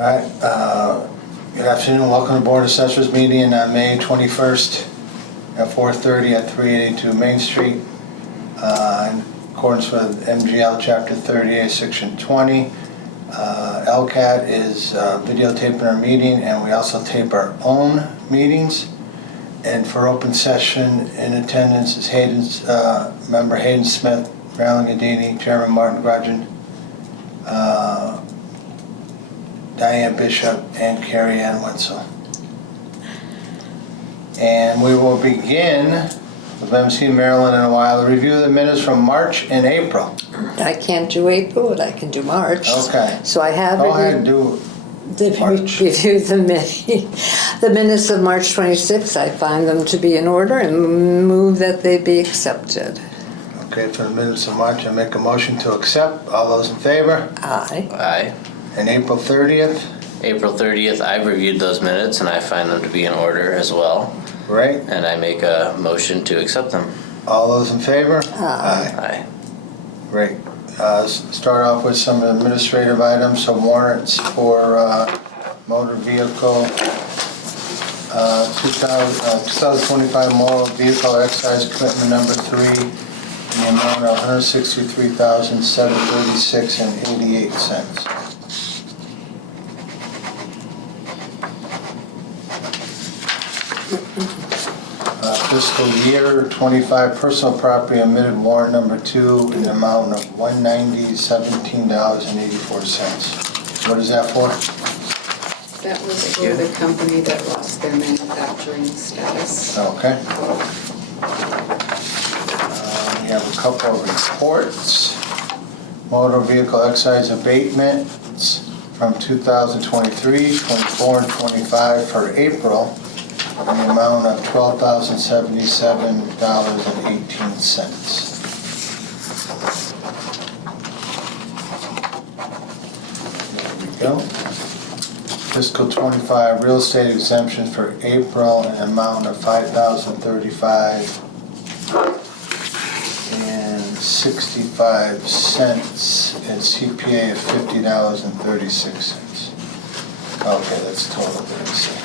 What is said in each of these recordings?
All right, good afternoon, welcome to Board of Assessors meeting on May 21st at 4:30 at 382 Main Street. In accordance with MGL Chapter 38, Section 20, LCAT is videotaping our meeting, and we also tape our own meetings. And for open session, in attendance is member Hayden Smith, Marilyn Gadini, Chairman Martin Grudgeon, Diane Bishop, and Carrie Ann Wenzel. And we will begin with MC Maryland in a while to review the minutes from March and April. I can't do April, but I can do March. Okay. So I have Go ahead and do March. reviewed the minutes of March 26th. I find them to be in order and move that they be accepted. Okay, for the minutes of March, I make a motion to accept. All those in favor? Aye. Aye. And April 30th? April 30th, I've reviewed those minutes and I find them to be in order as well. Right. And I make a motion to accept them. All those in favor? Aye. Aye. Great. Start off with some administrative items, some warrants for motor vehicle, 2025 motor vehicle excise commitment number 3, in the amount of $163,736.88. Fiscal year 25 personal property omitted warrant number 2 in the amount of $190.17.84. What is that for? That was for the company that lost their manufacturing status. Okay. We have a couple of reports. Motor vehicle excise abatements from 2023, 24, and 25 for April, in the amount of $12,077.18. There we go. Fiscal 25 real estate exemptions for April in an amount of $5,035.65 and CPA of $50.36. Okay, that's total. Let me see.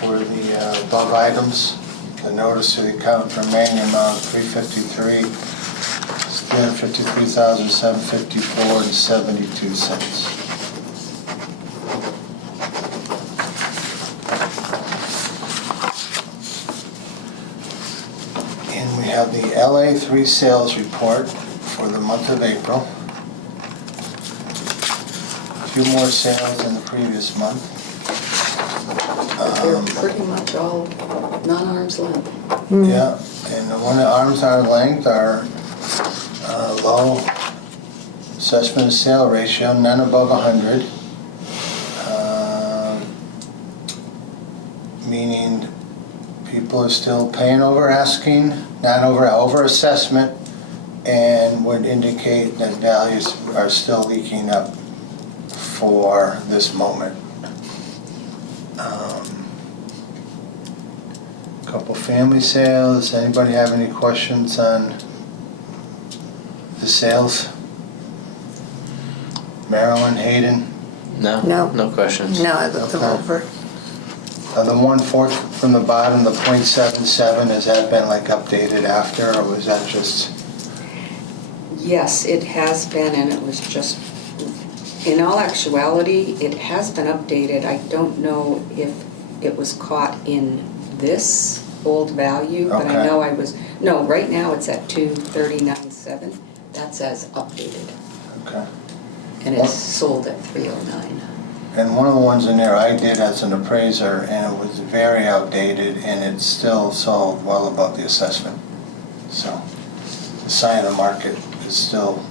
For the above items, the notice to the accountant for remaining amount of $353,754.72. And we have the LA3 sales report for the month of April. A few more sales than the previous month. They're pretty much all non-arm's length. Yeah, and the one at arm's length are low assessment of sale ratio, none above 100. Meaning people are still paying over asking, not over assessment, and would indicate that values are still leaking up for this moment. Couple family sales. Anybody have any questions on the sales? Marilyn, Hayden? No? No. No questions? No, I looked them Okay. over. The 1/4 from the bottom, the .77, has that been like updated after, or was that just? Yes, it has been, and it was just, in all actuality, it has been updated. I don't know if it was caught in this old value, but Okay. I know no, right now it's at 239.7. That's as updated, Okay. and it's sold at 309. And one of the ones in there I did as an appraiser, and it was very outdated, and it's still sold well above the assessment. So the sign of the market is still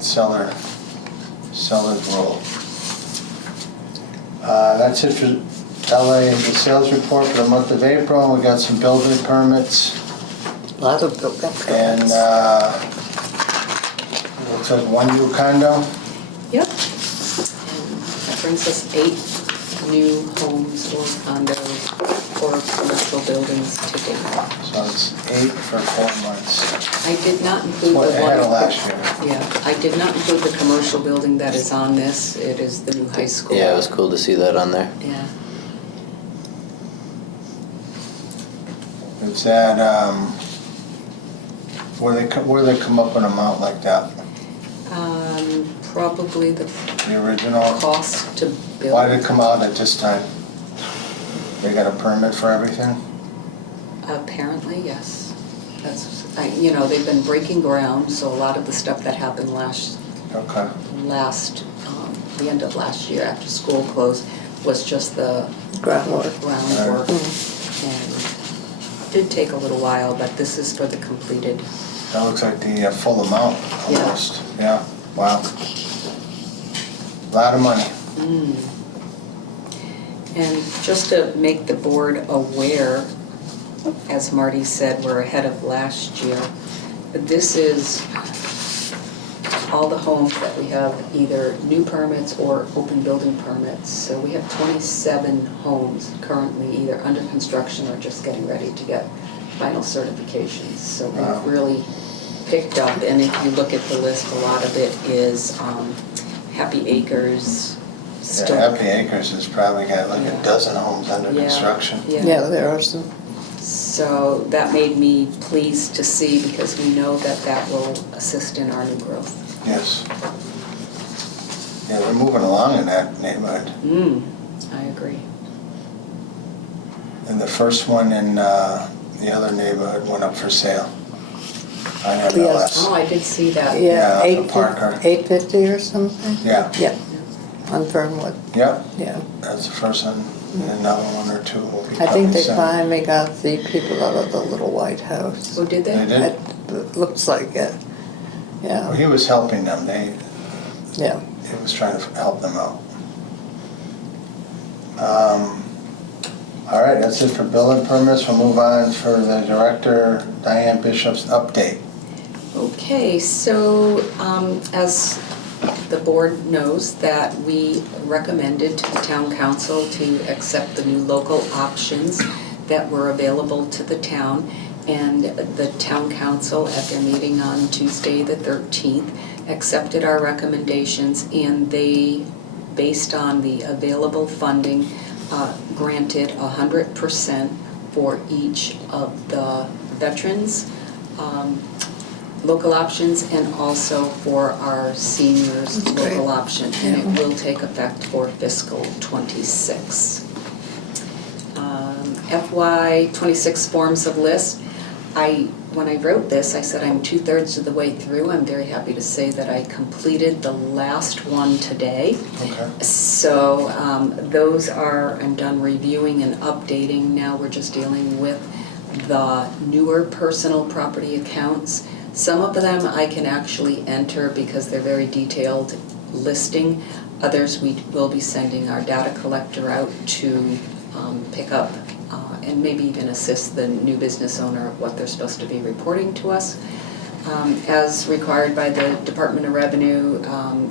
seller's rule. That's it for LA, the sales report for the month of April. We got some building permits, A lot of building and permits. looks like one new condo. Yep. And that brings us 8 new homes or condos or commercial buildings to date. So it's 8 for 4 months. I did not include the What, one. ahead of last year? Yeah, I did not include the commercial building that is on this. It is the new high school. Yeah, it was cool to see that on there. Yeah. Is that, where they come up with an amount like that? Probably the The original? cost to build. Why did it come out at this time? They got a permit for everything? Apparently, yes. You know, they've been breaking ground, so a lot of the stuff that happened Okay. the end of last year after school closed was just the Groundwork. groundwork. Mm. And it did take a little while, but this is for the completed. That looks like the full amount Yeah. almost. Yeah, wow. Lot of money. And just to make the board aware, as Marty said, we're ahead of last year. This is all the homes that we have, either new permits or open building permits. So we have 27 homes currently either under construction or just getting ready to get final certifications. So Wow. we've really picked up, and if you look at the list, a lot of it is Happy Acres. Yeah, Happy Acres has probably got like a dozen homes under construction. Yeah, there are some. So that made me pleased to see, because we know that that will assist in our new growth. Yes. Yeah, we're moving along in that neighborhood. I agree. And the first one in the other neighborhood went up for sale. I have no Yes. less. Oh, I did see that. Yeah, Yeah, up at Parker. 850 or something? Yeah, Yeah, on Fernwood, yep, yeah. that's the first one, and another one or two will be I think coming they soon. finally got the people out of the little White House. Oh, did they? They did? It looks like it, Well, yeah, he was helping them, yeah. he was trying to help them out. All right, that's it for building permits. We'll move on for the director, Diane Bishop's update. Okay, so as the board knows, that we recommended to the town council to accept the new local options that were available to the town. And the town council, at their meeting on Tuesday the 13th, accepted our recommendations, and they, based on the available funding, granted 100% for each of the veterans local options, and also for our seniors That's great. local option, and it will take effect for fiscal '26. FY '26 forms of list. When I wrote this, I said I'm 2/3 of the way through. I'm very happy to say that I completed the last one today. Okay. So those are, I'm done reviewing and updating. Now we're just dealing with the newer personal property accounts. Some of them I can actually enter because they're very detailed listing. Others we will be sending our data collector out to pick up and maybe even assist the new business owner of what they're supposed to be reporting to us. As required by the Department of Revenue,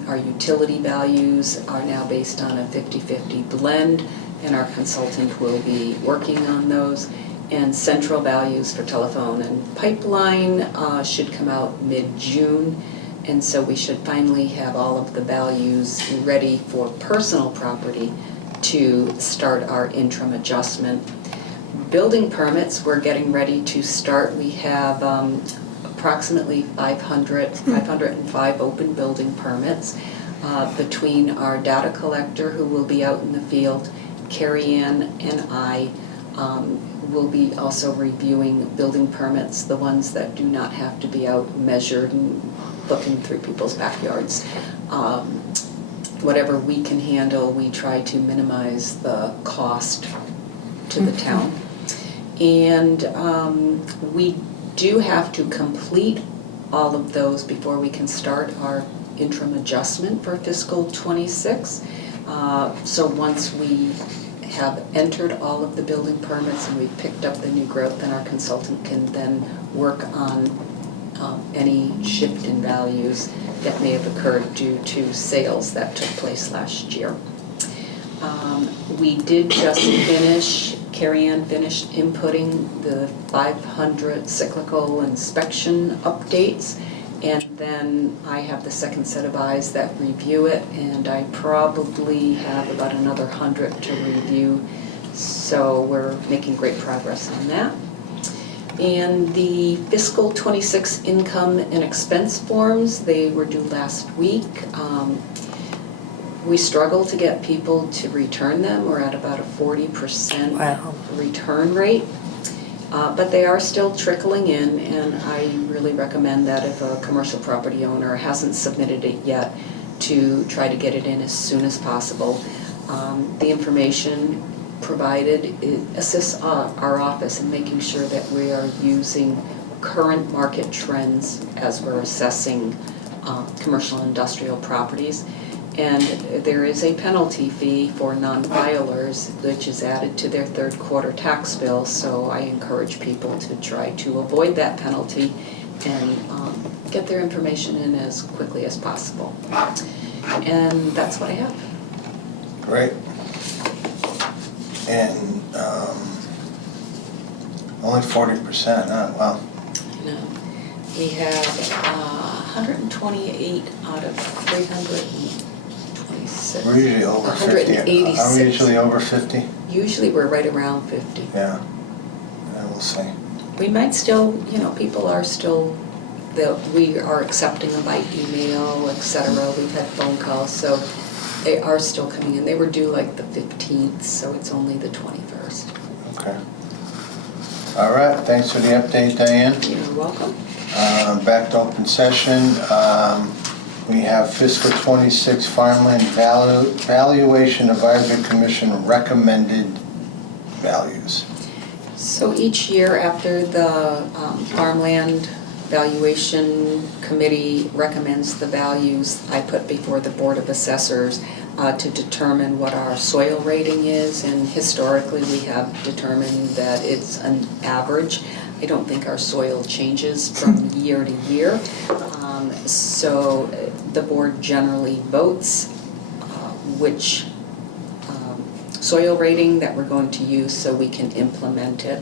our utility values are now based on a 50-50 blend, and our consultant will be working on those. And central values for telephone and pipeline should come out mid-June, and so we should finally have all of the values ready for personal property to start our interim adjustment. Building permits, we're getting ready to start. We have approximately 505 open building permits between our data collector, who will be out in the field, Carrie Ann and I will be also reviewing building permits, the ones that do not have to be out measured and looking through people's backyards. Whatever we can handle, we try to minimize the cost to the town. And we do have to complete all of those before we can start our interim adjustment for fiscal '26. So once we have entered all of the building permits and we've picked up the new growth, then our consultant can then work on any shift in values that may have occurred due to sales that took place last year. We did just finish, Carrie Ann finished inputting the 500 cyclical inspection updates. And then I have the second set of eyes that review it, and I probably have about another 100 to review. So we're making great progress on that. And the fiscal 26 income and expense forms, they were due last week. We struggle to get people to return them. We're at about a 40% Wow. return rate. But they are still trickling in, and I really recommend that if a commercial property owner hasn't submitted it yet, to try to get it in as soon as possible. The information provided assists our office in making sure that we are using current market trends as we're assessing commercial and industrial properties. And there is a penalty fee for non-filers, which is added to their third quarter tax bill. So I encourage people to try to avoid that penalty and get their information in as quickly as possible. And that's what I have. Great. And only 40%, huh? Wow. No. We have 128 out of 326. We're usually over 50. 186. Are we usually over 50? Usually we're right around 50. Yeah. We'll see. We might still, people are still, we are accepting them by email, et cetera. We've had phone calls, so they are still coming in. They were due like the 15th, so it's only the 21st. Okay. All right, thanks for the update, Diane. You're welcome. Back to open session. We have fiscal 26 farmland valuation advisory commission recommended values. So each year after the farmland valuation committee recommends the values, I put before the Board of Assessors to determine what our soil rating is, and historically we have determined that it's an average. I don't think our soil changes from year to year. So the board generally votes which soil rating that we're going to use so we can implement it.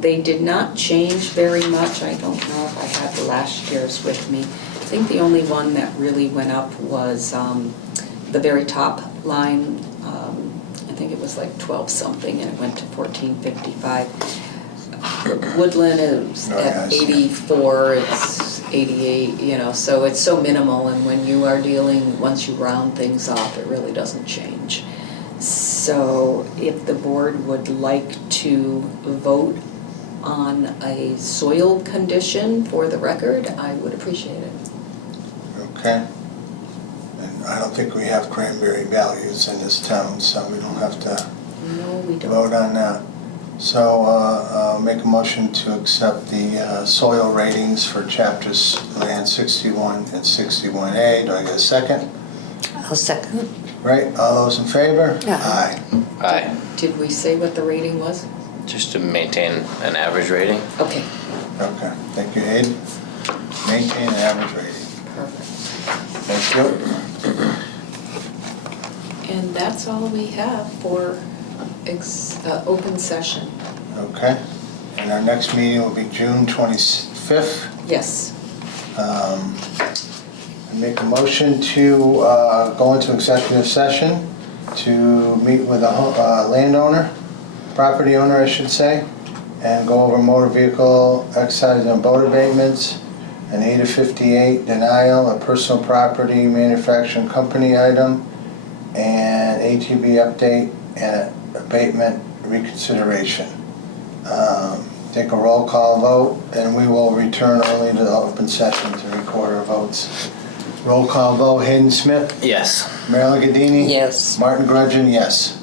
They did not change very much. I don't know if I had the last year's with me. I think the only one that really went up was the very top line. I think it was like 12 something and it went to 1455. Woodland is at 84, it's 88, so it's so minimal, and when you are dealing, once you round things off, it really doesn't change. So if the board would like to vote on a soil condition for the record, I would appreciate it. Okay. And I don't think we have cranberry values in this town, so we don't have to No, we don't. vote on that. So make a motion to accept the soil ratings for chapters land 61 and 61A. Do I get a second? I'll second. Right, all those in favor? Yeah. Aye. Aye. Did we say what the rating was? Just to maintain an average rating. Okay, Okay, thank you, Aid. Maintain an average rating. perfect. Thank you. And that's all we have for open session. Okay, and our next meeting will be June 25th. Yes. I make a motion to go into executive session to meet with a landowner, property owner I should say, and go over motor vehicle excise and boat abatements, an 8 of 58 denial, a personal property manufacturing company item, and ATV update and abatement reconsideration. Take a roll call vote, and we will return only to the open session to record our votes. Roll call vote, Hayden Smith, Yes. Marilyn Gadini. Yes. Martin Grudgeon, yes.